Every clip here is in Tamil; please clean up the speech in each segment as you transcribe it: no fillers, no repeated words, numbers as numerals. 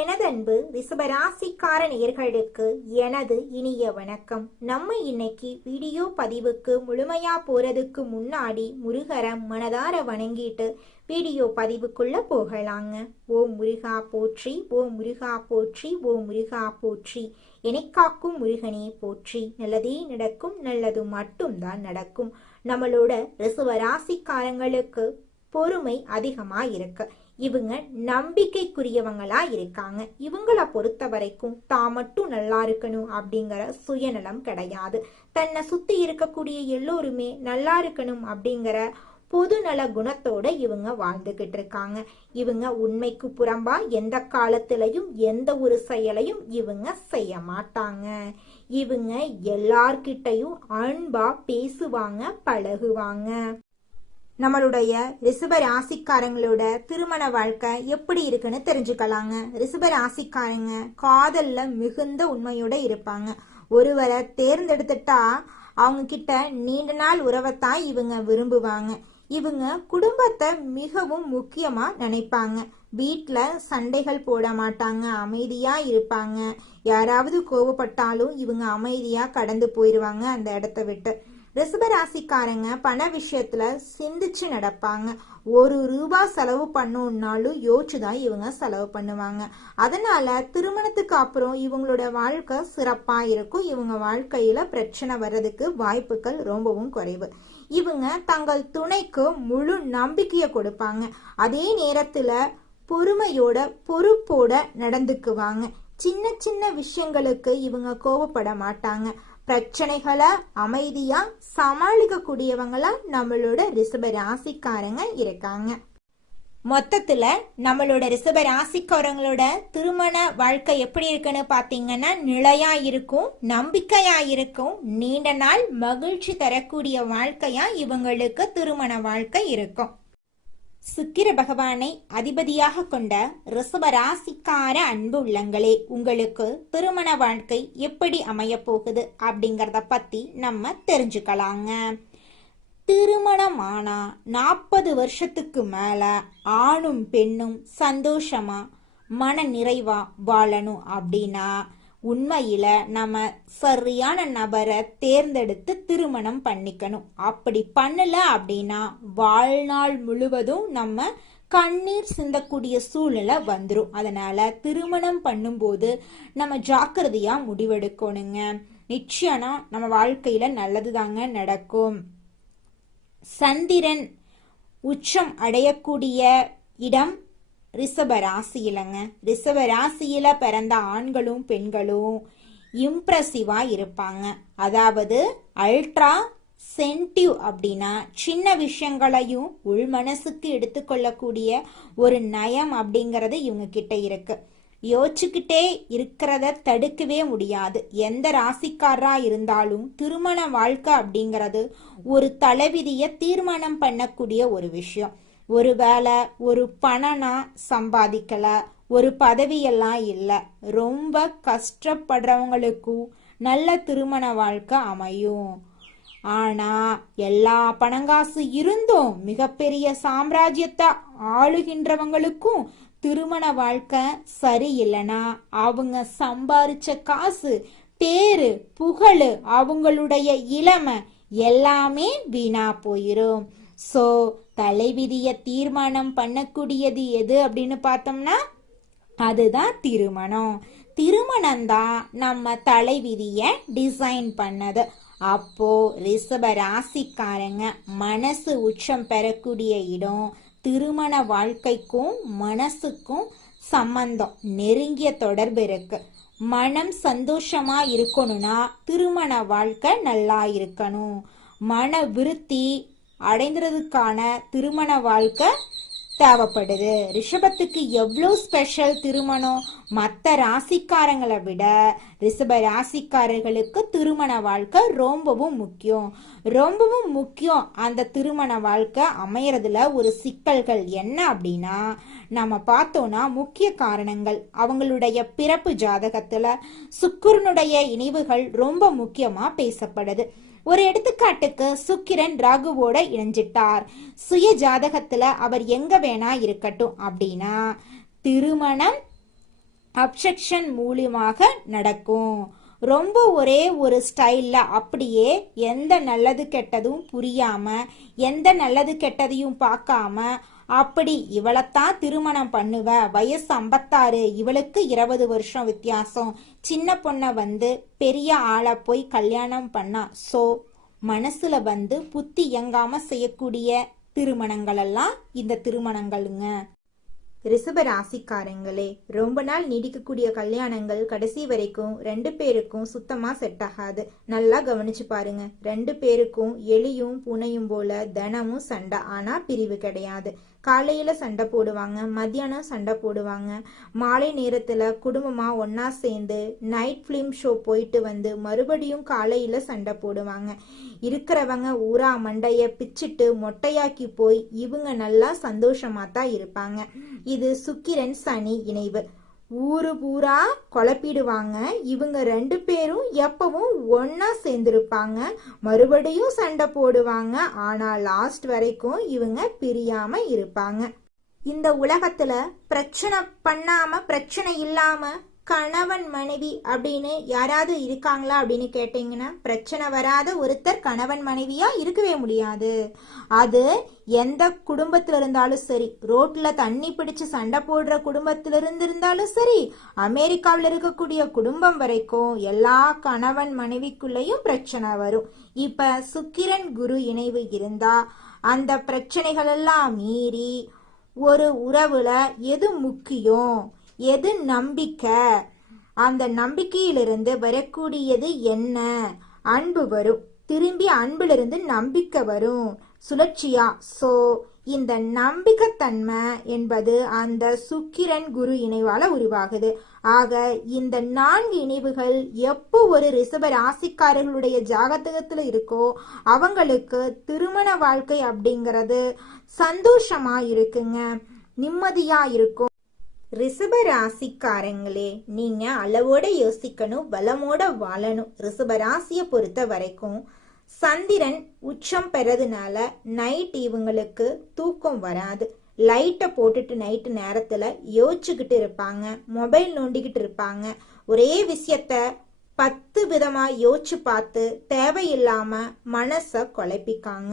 எனது அன்பு ரிஷபராசிக்கார நேயர்களுக்கு எனது இனிய வணக்கம். நம்ம இன்னைக்கு வீடியோ பதிவுக்கு முழுமையா போறதுக்கு முன்னாடி முருகரை மனதார வணங்கிட்டு வீடியோ பதிவுக்குள்ள போகலாங்க. ஓம் முருகா போற்றி, ஓம் முருகா போற்றி, ஓம் முருகா போற்றி. எனக்காக்கும் முருகனே போற்றி. நல்லதே நடக்கும், நல்லது மட்டும்தான் நடக்கும். நம்மளோட ரிஷபராசிக்காரங்களுக்கு பொறுமை அதிகமா இருக்கு. இவங்க நம்பிக்கைக்குரியவங்களா இருக்காங்க. இவங்கள பொறுத்த வரைக்கும் தான் மட்டும் நல்லா இருக்கணும் அப்படிங்கிற சுயநலம் கிடையாது. தன்னை சுத்தி இருக்கக்கூடிய எல்லோருமே நல்லா இருக்கணும் அப்படிங்கிற பொதுநல குணத்தோட இவங்க வாழ்ந்துகிட்டு இருக்காங்க. இவங்க உண்மைக்கு புறம்பா எந்த காலத்திலையும் எந்த ஒரு செயலையும் இவங்க செய்ய மாட்டாங்க. இவங்க எல்லார்கிட்டையும் அன்பா பேசுவாங்க, பழகுவாங்க. நம்மளுடைய ரிஷப ராசிக்காரங்களோட திருமண வாழ்க்கை எப்படி இருக்குன்னு தெரிஞ்சுக்கலாங்க. ரிஷப ராசிக்காரங்க காதல்ல மிகுந்த உண்மையோட இருப்பாங்க. ஒருவரை தேர்ந்தெடுத்துட்டா அவங்க கிட்ட நீண்ட நாள் உறவைத்தான் இவங்க விரும்புவாங்க. இவங்க குடும்பத்தை மிகவும் முக்கியமா நினைப்பாங்க. வீட்டுல சண்டைகள் போட மாட்டாங்க, அமைதியா இருப்பாங்க. யாராவது கோவப்பட்டாலும் இவங்க அமைதியா கடந்து போயிடுவாங்க அந்த இடத்த விட்டு. ரிஷபராசிக்காரங்க பண விஷயத்துல சிந்திச்சு நடப்பாங்க. ₹1 செலவு பண்ணணும்னாலும் யோசிச்சுதான் இவங்க செலவு பண்ணுவாங்க. அதனால திருமணத்துக்கு அப்புறம் இவங்களோட வாழ்க்கை சிறப்பா இருக்கும். இவங்க வாழ்க்கையில பிரச்சனை வர்றதுக்கு வாய்ப்புகள் ரொம்பவும் குறைவு. இவங்க தங்கள் துணைக்கு முழு நம்பிக்கையை கொடுப்பாங்க. அதே நேரத்துல பொறுமையோட பொறுப்போட நடந்துக்குவாங்க. சின்ன சின்ன விஷயங்களுக்கு இவங்க கோவப்பட மாட்டாங்க. பிரச்சனைகளை அமைதியா சமாளிக்க கூடியவங்களா நம்மளோட ரிஷப ராசிக்காரங்க இருக்காங்க. மொத்தத்துல நம்மளோட ரிஷப ராசிக்காரங்களோட திருமண வாழ்க்கை எப்படி இருக்குன்னு பாத்தீங்கன்னா நிலையா இருக்கும், நம்பிக்கையா இருக்கும், நீண்ட நாள் மகிழ்ச்சி தரக்கூடிய வாழ்க்கையா இவங்களுக்கு திருமண வாழ்க்கை இருக்கும். சுக்கிர பகவானை அதிபதியாக கொண்ட ரிஷப ராசிக்கார அன்பு உள்ளங்களே, உங்களுக்கு திருமண வாழ்க்கை எப்படி அமைய போகுது அப்படிங்கறத பத்தி நம்ம தெரிஞ்சுக்கலாங்க. திருமணமானா 40 வருஷத்துக்கு மேல ஆணும் பெண்ணும் சந்தோஷமா மன நிறைவா வாழணும் அப்படின்னா உண்மையில நம்ம சரியான நபரை தேர்ந்தெடுத்து திருமணம் பண்ணிக்கணும். அப்படி பண்ணல அப்படின்னா வாழ்நாள் முழுவதும் நம்ம கண்ணீர் சிந்தக்கூடிய சூழ்நிலை வந்துடும். அதனால திருமணம் பண்ணும்போது நம்ம ஜாக்கிரதையா முடிவெடுக்கணுங்க. நிச்சயம் நம்ம வாழ்க்கையில நல்லதுதாங்க நடக்கும். சந்திரன் உச்சம் அடையக்கூடிய இடம் ரிஷப ராசியிலங்க. ரிஷப ராசியில பிறந்த ஆண்களும் பெண்களும் இம்ப்ரெசிவா இருப்பாங்க. அதாவது அல்ட்ரா சென்டிவ் அப்படின்னா சின்ன விஷயங்களையும் உள் மனசுக்கு எடுத்துக்கொள்ளக்கூடிய ஒரு நயம் அப்படிங்கறது இவங்க கிட்ட இருக்கு. யோசிச்சுக்கிட்டே இருக்கிறத தடுக்கவே முடியாது. எந்த ராசிக்காரரா இருந்தாலும் திருமண வாழ்க்கை அப்படிங்கறது ஒரு தலைவிதிய தீர்மானம் பண்ணக்கூடிய ஒரு விஷயம். ஒருவேளை ஒரு பணனா சம்பாதிக்கல, ஒரு பதவியெல்லாம் இல்லை, ரொம்ப கஷ்டப்படுறவங்களுக்கும் நல்ல திருமண வாழ்க்கை அமையும். ஆனா எல்லா பணங்காசு இருந்தும் மிகப்பெரிய சாம்ராஜ்யத்தை ஆளுகின்றவங்களுக்கும் திருமண வாழ்க்கை சரியில்லைனா அவங்க சம்பாரிச்ச காசு, பேரு, புகழ், அவங்களுடைய இளமை எல்லாமே வீணா போயிரும். சோ தலைவிதிய தீர்மானம் பண்ணக்கூடியது எது அப்படின்னு பார்த்தோம்னா அதுதான் திருமணம். திருமணம் தான் நம்ம தலைவிதிய டிசைன் பண்ணது. அப்போ ரிஷப ராசிக்காரங்க மனசு உச்சம் பெறக்கூடிய இடம். திருமண வாழ்க்கைக்கும் மனசுக்கும் சம்பந்தம், நெருங்கிய தொடர்பு இருக்கு. மனம் சந்தோஷமா இருக்கணும்னா திருமண வாழ்க்கை நல்லா இருக்கணும். மன விருத்தி அடைந்ததுக்கான திருமண வாழ்க்கை தேவைப்படுது. ரிஷபத்துக்கு எவ்வளோ ஸ்பெஷல் திருமணம். மற்ற ராசிக்காரங்களை விட ரிஷப ராசிக்காரர்களுக்கு திருமண வாழ்க்கை ரொம்பவும் முக்கியம், ரொம்பவும் முக்கியம். அந்த திருமண வாழ்க்கை அமையறதுல ஒரு சிக்கல்கள் என்ன அப்படின்னா நம்ம பார்த்தோம்னா முக்கிய காரணங்கள் அவங்களுடைய பிறப்பு ஜாதகத்துல சுக்கிரனுடைய இணைவுகள் ரொம்ப முக்கியமா பேசப்படுது. ஒரு எடுத்துக்காட்டுக்கு சுக்கிரன் ராகுவோட இணைஞ்சிட்டார். சுய ஜாதகத்துல அவர் எங்க வேணா இருக்கட்டும் அப்படின்னா திருமணம் அப்செக்ஷன் மூலியமாக நடக்கும். ரொம்ப ஒரே ஒரு ஸ்டைல்ல அப்படியே எந்த நல்லது கெட்டதும் புரியாம, எந்த நல்லது கெட்டதையும் பார்க்காம, அப்படி இவளைத்தான் திருமணம் பண்ணுவ, வயசு 56, இவளுக்கு 20 வருஷம் வித்தியாசம், சின்ன பொண்ணை பெரிய ஆளை போய் கல்யாணம் பண்ணா. சோ மனசுல புத்தி இயங்காம செய்யக்கூடிய திருமணங்கள் எல்லாம் இந்த திருமணங்களுங்க. ரிஷப ராசிக்காரங்களே, ரொம்ப நாள் நீடிக்கக்கூடிய கல்யாணங்கள் கடைசி வரைக்கும் 2 பேருக்கும் சுத்தமா செட் ஆகாது. நல்லா கவனிச்சு பாருங்க. 2 பேருக்கும் எலியும் பூனையும் போல தினமும் சண்டை, ஆனா பிரிவு கிடையாது. காலையில சண்டை போடுவாங்க, மத்தியானம் சண்டை போடுவாங்க, மாலை நேரத்துல குடும்பமா ஒன்னா சேர்ந்து நைட் பிலிம் ஷோ போயிட்டு மறுபடியும் காலையில சண்டை போடுவாங்க. இருக்கிறவங்க ஊரா மண்டைய பிச்சுட்டு மொட்டையாக்கி போய் இவங்க நல்லா சந்தோஷமா தான் இருப்பாங்க. இது சுக்கிரன் சனி இணைவு. ஊரு பூரா குழப்பிடுவாங்க. இவங்க 2 பேரும் எப்பவும் ஒன்னா சேர்ந்திருப்பாங்க, மறுபடியும் சண்டை போடுவாங்க. ஆனா லாஸ்ட் வரைக்கும் இவங்க பிரியாம இருப்பாங்க. இந்த உலகத்துல பிரச்சனை பண்ணாம பிரச்சனை இல்லாம கணவன் மனைவி அப்படின்னு யாராவது இருக்காங்களா அப்படின்னு கேட்டீங்கன்னா, பிரச்சனை வராத ஒருத்தர் கணவன் மனைவியா இருக்கவே முடியாது. அது எந்த குடும்பத்துல இருந்தாலும் சரி, ரோட்ல தண்ணி பிடிச்சு சண்டை போடுற குடும்பத்துல இருந்தாலும் சரி, அமெரிக்காவில் இருக்கக்கூடிய குடும்பம் வரைக்கும் எல்லா கணவன் மனைவிக்குள்ளேயும் பிரச்சனை வரும். இப்ப சுக்கிரன் குரு இணைவு இருந்தா அந்த பிரச்சனைகள் எல்லாம் மீறி ஒரு உறவுல எது முக்கியம், எது நம்பிக்கை, அந்த நம்பிக்கையிலிருந்து வரக்கூடியது என்ன, அன்பு வரும். திரும்பி அன்பிலிருந்து நம்பிக்கை வரும், சுழற்சியா. சோ இந்த நம்பிக்கைத்தன்மை என்பது அந்த சுக்கிரன் குரு இணைவால உருவாகுது. ஆக இந்த 4 இணைவுகள் எப்போ ஒரு ரிஷப ராசிக்காரர்களுடைய ஜாதகத்துல இருக்கோ அவங்களுக்கு திருமண வாழ்க்கை அப்படிங்கிறது சந்தோஷமா இருக்குங்க, நிம்மதியா இருக்கும். ரிஷப ராசிக்காரங்களே, நீங்க அளவோட யோசிக்கணும், பலமோட வாழணும். ரிஷப ராசியை பொறுத்த வரைக்கும் சந்திரன் உச்சம் பெறதுனால நைட் இவங்களுக்கு தூக்கம் வராது. லைட்டை போட்டுட்டு நைட்டு நேரத்துல யோசிச்சுக்கிட்டு இருப்பாங்க, மொபைல் நோண்டிக்கிட்டு இருப்பாங்க. ஒரே விஷயத்த 10 விதமா யோசிச்சு பார்த்து தேவையில்லாம மனச குழப்பிக்காங்க.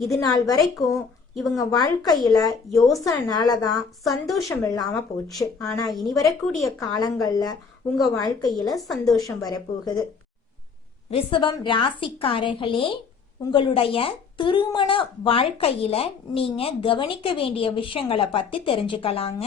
இது நாள் வரைக்கும் இவங்க வாழ்க்கையில யோசனைனாலதான் சந்தோஷம் இல்லாம போச்சு. ஆனா இனி வரக்கூடிய காலங்கள்ல உங்க வாழ்க்கையில சந்தோஷம் வரப்போகுது. ரிஷபம் ராசிக்காரர்களே, உங்களுடைய திருமண வாழ்க்கையில நீங்க கவனிக்க வேண்டிய விஷயங்களை பத்தி தெரிஞ்சுக்கலாங்க.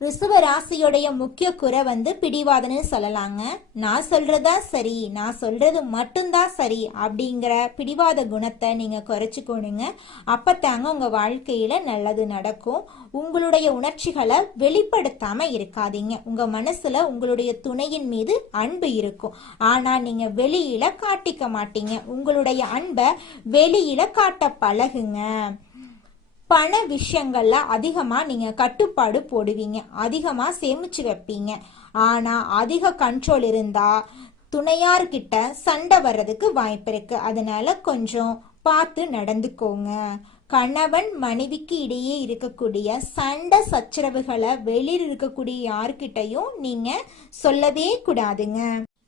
ரிஷப ராசியோடைய முக்கிய குறை பிடிவாதன்னு சொல்லலாங்க. நான் சொல்றதா சரி, நான் சொல்றது மட்டும்தான் சரி அப்படிங்கிற பிடிவாத குணத்தை நீங்க குறைச்சிக்கோணுங்க. அப்பத்தாங்க உங்க வாழ்க்கையில நல்லது நடக்கும். உங்களுடைய உணர்ச்சிகளை வெளிப்படுத்தாம இருக்காதீங்க. உங்க மனசுல உங்களுடைய துணையின் மீது அன்பு இருக்கும், ஆனா நீங்க வெளியில காட்டிக்க மாட்டீங்க. உங்களுடைய அன்பை வெளியில காட்ட பழகுங்க. பண விஷயங்கள்ல அதிகமா நீங்க கட்டுப்பாடு போடுவீங்க, அதிகமா சேமிச்சு வைப்பீங்க. ஆனா அதிக கண்ட்ரோல் இருந்தா துணையார்கிட்ட சண்டை வர்றதுக்கு வாய்ப்பு இருக்கு. அதனால கொஞ்சம் பார்த்து நடந்துக்கோங்க. கணவன் மனைவிக்கு இடையே இருக்கக்கூடிய சண்டை சச்சரவுகளை வெளியில் இருக்கக்கூடிய யார்கிட்டையும் நீங்க சொல்லவே கூடாதுங்க.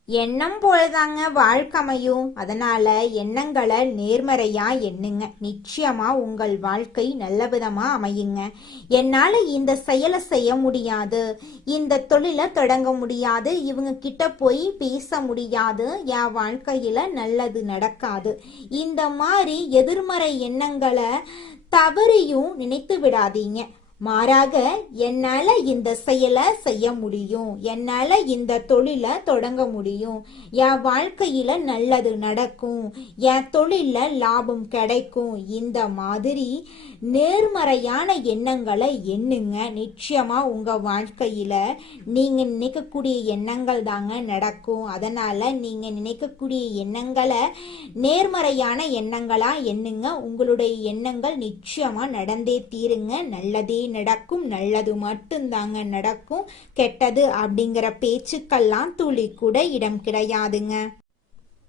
எண்ணம் போலதாங்க வாழ்க்கையும். அதனால எண்ணங்களை நேர்மறையா எண்ணுங்க. நிச்சயமா உங்கள் வாழ்க்கை நல்ல விதமா அமையுங்க. என்னால இந்த செயலை செய்ய முடியாது, இந்த தொழிலை தொடங்க முடியாது, இவங்க கிட்ட போய் பேச முடியாது, என் வாழ்க்கையில நல்லது நடக்காது, இந்த மாதிரி எதிர்மறை எண்ணங்களை தவறியும் நினைத்து விடாதீங்க. மாறாக என்னால இந்த செயலை செய்ய முடியும், என்னால இந்த தொழிலை தொடங்க முடியும், என் வாழ்க்கையில நல்லது நடக்கும், என் தொழில லாபம் கிடைக்கும், இந்த மாதிரி நேர்மறையான எண்ணங்களை எண்ணுங்க. நிச்சயமா உங்க வாழ்க்கையில நீங்க நினைக்கக்கூடிய எண்ணங்கள் தாங்க நடக்கும். அதனால நீங்க நினைக்கக்கூடிய எண்ணங்களை நேர்மறையான எண்ணங்களா எண்ணுங்க. உங்களுடைய எண்ணங்கள் நிச்சயமா நடந்தே தீருங்க. நல்லதே நடக்கும், நல்லது மட்டும்தாங்க நடக்கும். கெட்டது அப்படிங்கிற பேச்சுக்கெல்லாம் துளி கூட இடம் கிடையாதுங்க.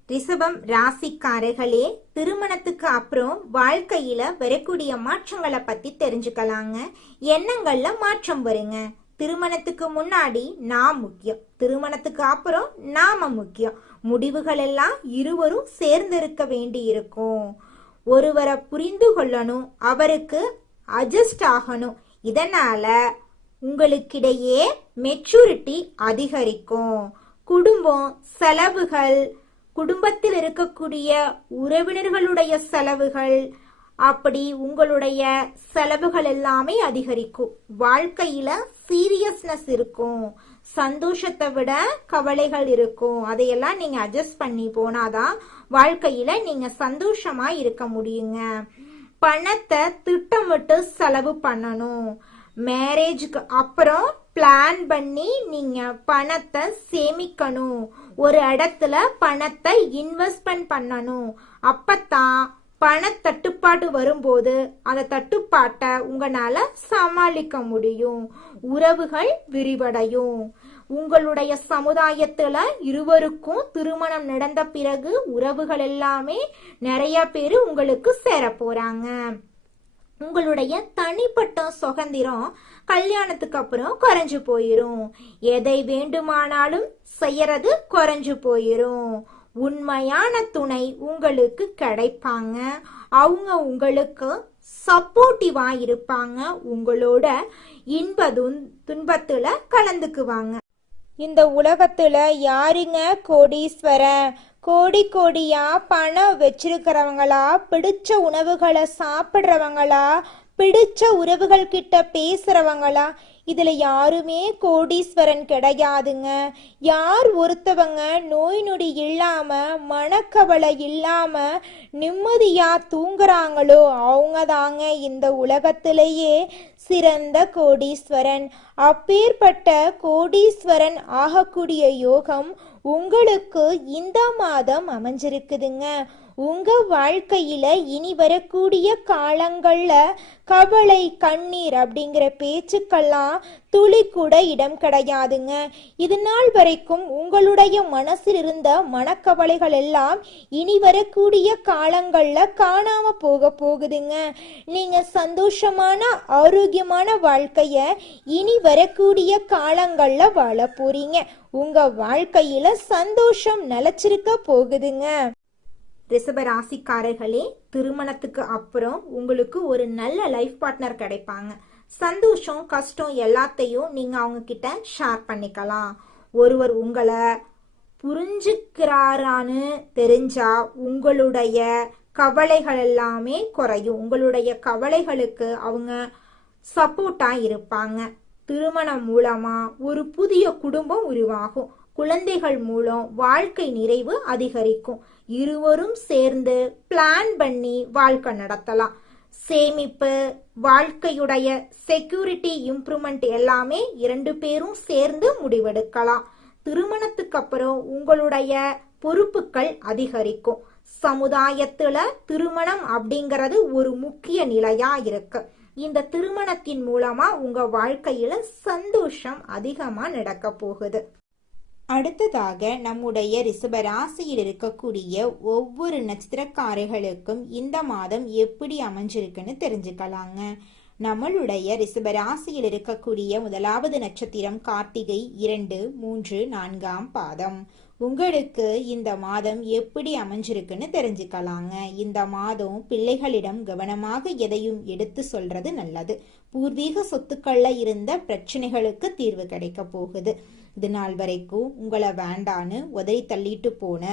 ரிஷபம் ராசிக்காரர்களே, திருமணத்துக்கு அப்புறம் வாழ்க்கையில வரக்கூடிய மாற்றங்களை பத்தி தெரிஞ்சுக்கலாங்க. எண்ணங்கள்ல மாற்றம் வருங்க. திருமணத்துக்கு முன்னாடி நான் முக்கியம், திருமணத்துக்கு அப்புறம் நாம முக்கியம். முடிவுகள் எல்லாம் இருவரும் சேர்ந்திருக்க வேண்டி இருக்கும். ஒருவரை புரிந்து கொள்ளணும், அவருக்கு அட்ஜஸ்ட் ஆகணும். இதனால உங்களுக்கிடையே மெச்சூரிட்டி அதிகரிக்கும். குடும்பம் செலவுகள், குடும்பத்தில் இருக்கக்கூடிய உறவினர்களுடைய செலவுகள், அப்படி உங்களுடைய செலவுகள் எல்லாமே அதிகரிக்கும். வாழ்க்கையில சீரியஸ்னஸ் இருக்கும், சந்தோஷத்தை விட கவலைகள் இருக்கும். அதையெல்லாம் நீங்க அட்ஜஸ்ட் பண்ணி போனாதான் வாழ்க்கையில நீங்க சந்தோஷமா இருக்க முடியுங்க. பணத்தை திட்டமிட்டு செலவு பண்ணணும். மேரேஜுக்கு அப்புறம் பிளான் பண்ணி நீங்க பணத்தை சேமிக்கணும். ஒரு இடத்துல பணத்தை இன்வெஸ்ட்மெண்ட் பண்ணணும். அப்பதான் பண தட்டுப்பாடு வரும்போது அந்த தட்டுப்பாட்டை உங்களால சமாளிக்க முடியும். உறவுகள் விரிவடையும். உங்களுடைய சமுதாயத்துல இருவருக்கும் திருமணம் நடந்த பிறகு உறவுகள் எல்லாமே நிறைய பேரு உங்களுக்கு சேர போறாங்க. உங்களுடைய தனிப்பட்ட சுதந்திரம் கல்யாணத்துக்கு அப்புறம் குறைஞ்சு போயிரும். எதை வேண்டுமானாலும் செய்யறது குறைஞ்சு போயிரும். உண்மையான துணை உங்களுக்கு கிடைப்பாங்க. அவங்க உங்களுக்கு சப்போர்ட்டிவா இருப்பாங்க. உங்களோட இன்ப துன்பத்துல கலந்துக்குவாங்க. இந்த உலகத்துல யாருங்க கோடீஸ்வரன்? கோடி கோடியா பணம் வச்சிருக்கிறவங்களா, பிடிச்ச உணவுகளை சாப்பிட்றவங்களா, பிடிச்ச உறவுகள் கிட்ட பேசுறவங்களா? இதுல யாருமே கோடீஸ்வரன் கிடையாதுங்க. யார் ஒருத்தவங்க நோய் நொடி இல்லாம, மனக்கவலை இல்லாம நிம்மதியா தூங்குறாங்களோ அவங்க தாங்க இந்த உலகத்திலேயே சிறந்த கோடீஸ்வரன். அப்பேற்பட்ட கோடீஸ்வரன் ஆகக்கூடிய யோகம் உங்களுக்கு இந்த மாதம் அமைஞ்சிருக்குதுங்க. உங்க வாழ்க்கையில இனி வரக்கூடிய காலங்கள்ல கவலை, கண்ணீர் அப்படிங்கிற பேச்சுக்கெல்லாம் துளி கூட இடம் கிடையாதுங்க. இது நாள் வரைக்கும் உங்களுடைய மனசில் இருந்த மனக்கவலைகள் எல்லாம் இனி வரக்கூடிய காலங்கள்ல காணாம போகுதுங்க. நீங்க சந்தோஷமான ஆரோக்கியமான வாழ்க்கைய இனி வரக்கூடிய காலங்கள்ல வாழ போறீங்க. உங்க வாழ்க்கையில சந்தோஷம் நிலைச்சிருக்க போகுதுங்க. ரிஷப ராசிக்காரர்களே, திருமணத்துக்கு அப்புறம் உங்களுக்கு ஒரு நல்ல லைஃப் பார்ட்னர் கிடைப்பாங்க. சந்தோஷம், கஷ்டம் எல்லாத்தையும் நீங்க அவங்க கிட்ட ஷேர் பண்ணிக்கலாம். ஒருவர் உங்களை புரிஞ்சுக்கிறாரான்னு தெரிஞ்சா உங்களுடைய கவலைகள் எல்லாமே குறையும். உங்களுடைய கவலைகளுக்கு அவங்க சப்போர்ட்டா இருப்பாங்க. திருமணம் மூலமா ஒரு புதிய குடும்பம் உருவாகும். குழந்தைகள் மூலம் வாழ்க்கை நிறைவு அதிகரிக்கும். இருவரும் சேர்ந்து பிளான் பண்ணி வாழ்க்கை நடத்தலாம். சேமிப்பு, வாழ்க்கையுடைய செக்யூரிட்டி இம்ப்ரூவ்மெண்ட் எல்லாமே இரண்டு பேரும் சேர்ந்து முடிவெடுக்கலாம். திருமணத்துக்கு அப்புறம் உங்களுடைய பொறுப்புகள் அதிகரிக்கும். சமுதாயத்துல திருமணம் அப்படிங்கிறது ஒரு முக்கிய நிலையா இருக்கு. இந்த திருமணத்தின் மூலமா உங்க வாழ்க்கையில சந்தோஷம் அதிகமா நடக்க போகுது. அடுத்ததாக நம்முடைய ரிஷப ராசியில் இருக்கக்கூடிய ஒவ்வொரு நட்சத்திரக்காரர்களுக்கும் இந்த மாதம் எப்படி அமைஞ்சிருக்குன்னு தெரிஞ்சுக்கலாங்க. நம்மளுடைய ரிஷப ராசியில் இருக்கக்கூடிய முதலாவது நட்சத்திரம் கார்த்திகை 2, 3, 4ஆம் பாதம். உங்களுக்கு இந்த மாதம் எப்படி அமைஞ்சிருக்குன்னு தெரிஞ்சுக்கலாங்க. இந்த மாதம் பிள்ளைகளிடம் கவனமாக எதையும் எடுத்து சொல்றது நல்லது. பூர்வீக சொத்துக்கள்ல இருந்த பிரச்சனைகளுக்கு தீர்வு கிடைக்க போகுது. இது நாள் வரைக்கும் உங்களை வேண்டான்னு உதறி தள்ளிட்டு போன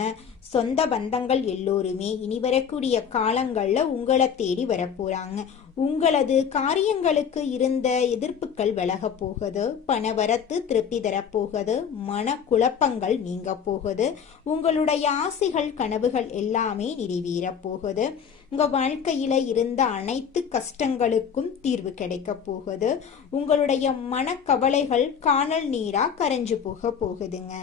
சொந்த பந்தங்கள் எல்லோருமே இனி வரக்கூடிய காலங்கள்ல உங்களை தேடி வரப்போறாங்க. உங்களது காரியங்களுக்கு இருந்த எதிர்ப்புகள் விலக போகுது. பணவரத்து திருப்தி தரப்போகுது. மன குழப்பங்கள் நீங்க போகுது. உங்களுடைய ஆசைகள், கனவுகள் எல்லாமே நிறைவேற போகுது. உங்க வாழ்க்கையில இருந்த அனைத்து கஷ்டங்களுக்கும் தீர்வு கிடைக்க போகுது. உங்களுடைய மனக்கவலைகள் காணல் நீரா கரைஞ்சு போகுதுங்க.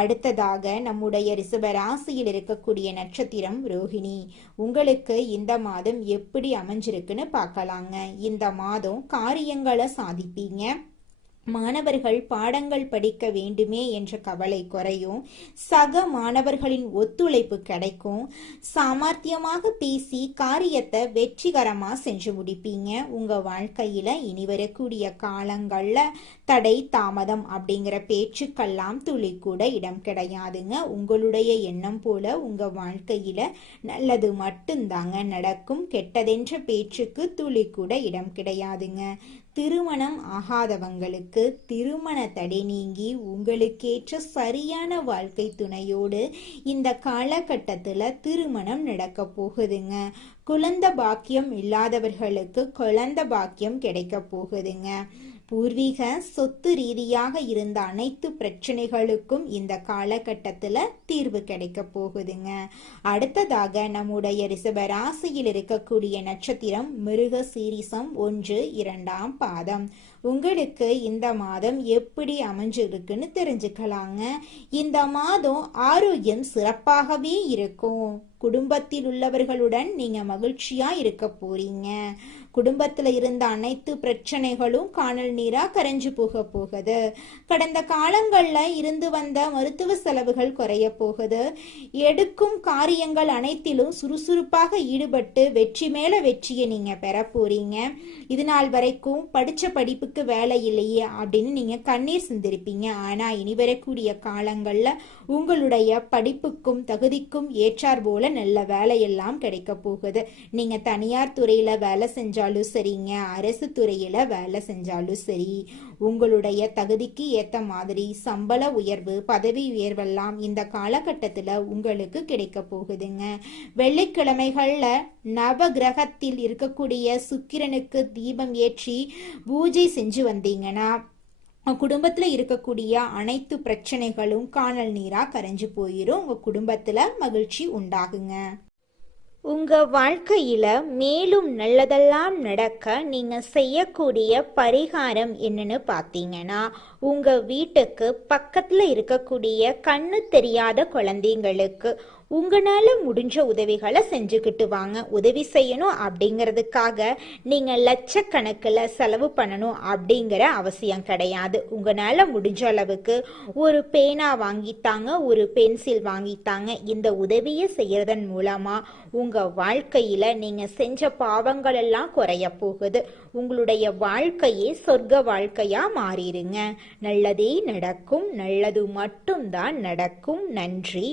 அடுத்ததாக நம்முடைய ரிஷப ராசியில் இருக்கக்கூடிய நட்சத்திரம் ரோஹிணி. உங்களுக்கு இந்த மாதம் எப்படி அமைஞ்சிருக்குன்னு பார்க்கலாங்க. இந்த மாதம் காரியங்களை சாதிப்பீங்க. மாணவர்கள் பாடங்கள் படிக்க வேண்டுமே என்ற கவலை குறையும், சக மாணவர்களின் ஒத்துழைப்பு கிடைக்கும், சாமர்த்தியமாக பேசி காரியத்தை வெற்றிகரமா செஞ்சு முடிப்பீங்க. உங்க வாழ்க்கையில இனி வரக்கூடிய காலங்கள்ல தடை தாமதம் அப்படிங்கிற பேச்சுக்கெல்லாம் துளி கூட இடம் கிடையாதுங்க. உங்களுடைய எண்ணம் போல உங்க வாழ்க்கையில நல்லது மட்டும்தாங்க நடக்கும். கெட்டதென்ற பேச்சுக்கு துளி கூட இடம் கிடையாதுங்க. திருமணம் ஆகாதவங்களுக்கு திருமண தடை நீங்கி உங்களுக்கேற்ற சரியான வாழ்க்கை துணையோடு இந்த காலகட்டத்தில் திருமணம் நடக்க போகுதுங்க. குழந்தை பாக்கியம் இல்லாதவர்களுக்கு குழந்தை பாக்கியம் கிடைக்க போகுதுங்க. பூர்வீக சொத்து ரீதியாக இருந்த அனைத்து பிரச்சனைகளுக்கும் இந்த காலகட்டத்தில் தீர்வு கிடைக்க போகுதுங்க. அடுத்ததாக நம்முடைய ரிஷப ராசியில் இருக்கக்கூடிய நட்சத்திரம் மிருக சீரிசம் 1, 2ஆம் பாதம். உங்களுக்கு இந்த மாதம் எப்படி அமைஞ்சிருக்குன்னு தெரிஞ்சுக்கலாங்க. இந்த மாதம் ஆரோக்கியம் சிறப்பாகவே இருக்கும். குடும்பத்தில் உள்ளவர்களுடன் நீங்க மகிழ்ச்சியா இருக்க போறீங்க. குடும்பத்துல இருந்த அனைத்து பிரச்சனைகளும் காணல் நீரா கரைஞ்சு போகுது. கடந்த காலங்கள்ல இருந்து வந்த மருத்துவ செலவுகள் குறைய போகுது. எடுக்கும் காரியங்கள் அனைத்திலும் சுறுசுறுப்பாக ஈடுபட்டு வெற்றி மேல வெற்றியை நீங்க பெற போறீங்க. இது நாள் வரைக்கும் படிச்ச படிப்புக்கு வேலை இல்லையே அப்படின்னு நீங்க கண்ணீர் சிந்திருப்பீங்க. ஆனா இனி வரக்கூடிய காலங்கள்ல உங்களுடைய படிப்புக்கும் தகுதிக்கும் ஏற்றார் போல நல்ல வேலையெல்லாம் கிடைக்க போகுது. நீங்க தனியார் துறையில வேலை செஞ்சாலும் சரிங்க, அரசு துறையில வேலை செஞ்சாலும் சரி, உங்களுடைய தகுதிக்கு ஏத்த மாதிரி சம்பள உயர்வு, பதவி உயர்வெல்லாம் இந்த காலகட்டத்துல உங்களுக்கு கிடைக்க போகுதுங்க. வெள்ளிக்கிழமைகள்ல நவ கிரகத்தில் இருக்கக்கூடிய சுக்கிரனுக்கு தீபம் ஏற்றி பூஜை செஞ்சு வந்தீங்கன்னா குடும்பத்துல இருக்கக்கூடிய அனைத்து பிரச்சனைகளும் காணல் நீரா கரைஞ்சு போயிரும். உங்க குடும்பத்துல மகிழ்ச்சி உண்டாகுங்க. உங்க வாழ்க்கையில மேலும் நல்லதெல்லாம் நடக்க நீங்க செய்யக்கூடிய பரிகாரம் என்னன்னு பார்த்தீங்கன்னா, உங்க வீட்டுக்கு பக்கத்துல இருக்கக்கூடிய கண்ணு தெரியாத குழந்தைங்களுக்கு உங்களால முடிஞ்ச உதவிகளை செஞ்சுக்கிட்டு வாங்க. உதவி செய்யணும் அப்படிங்கிறதுக்காக நீங்க லட்சக்கணக்கில் செலவு பண்ணணும் அப்படிங்கிற அவசியம் கிடையாது. உங்களால முடிஞ்ச அளவுக்கு ஒரு பேனா வாங்கித்தாங்க, ஒரு பென்சில் வாங்கித்தாங்க. இந்த உதவியை செய்யறதன் மூலமா உங்க வாழ்க்கையில நீங்க செஞ்ச பாவங்கள் எல்லாம் குறைய போகுது. உங்களுடைய வாழ்க்கையே சொர்க்க வாழ்க்கையா மாறிடுங்க. நல்லதே நடக்கும். நல்லது மட்டும்தான் நடக்கும். நன்றி.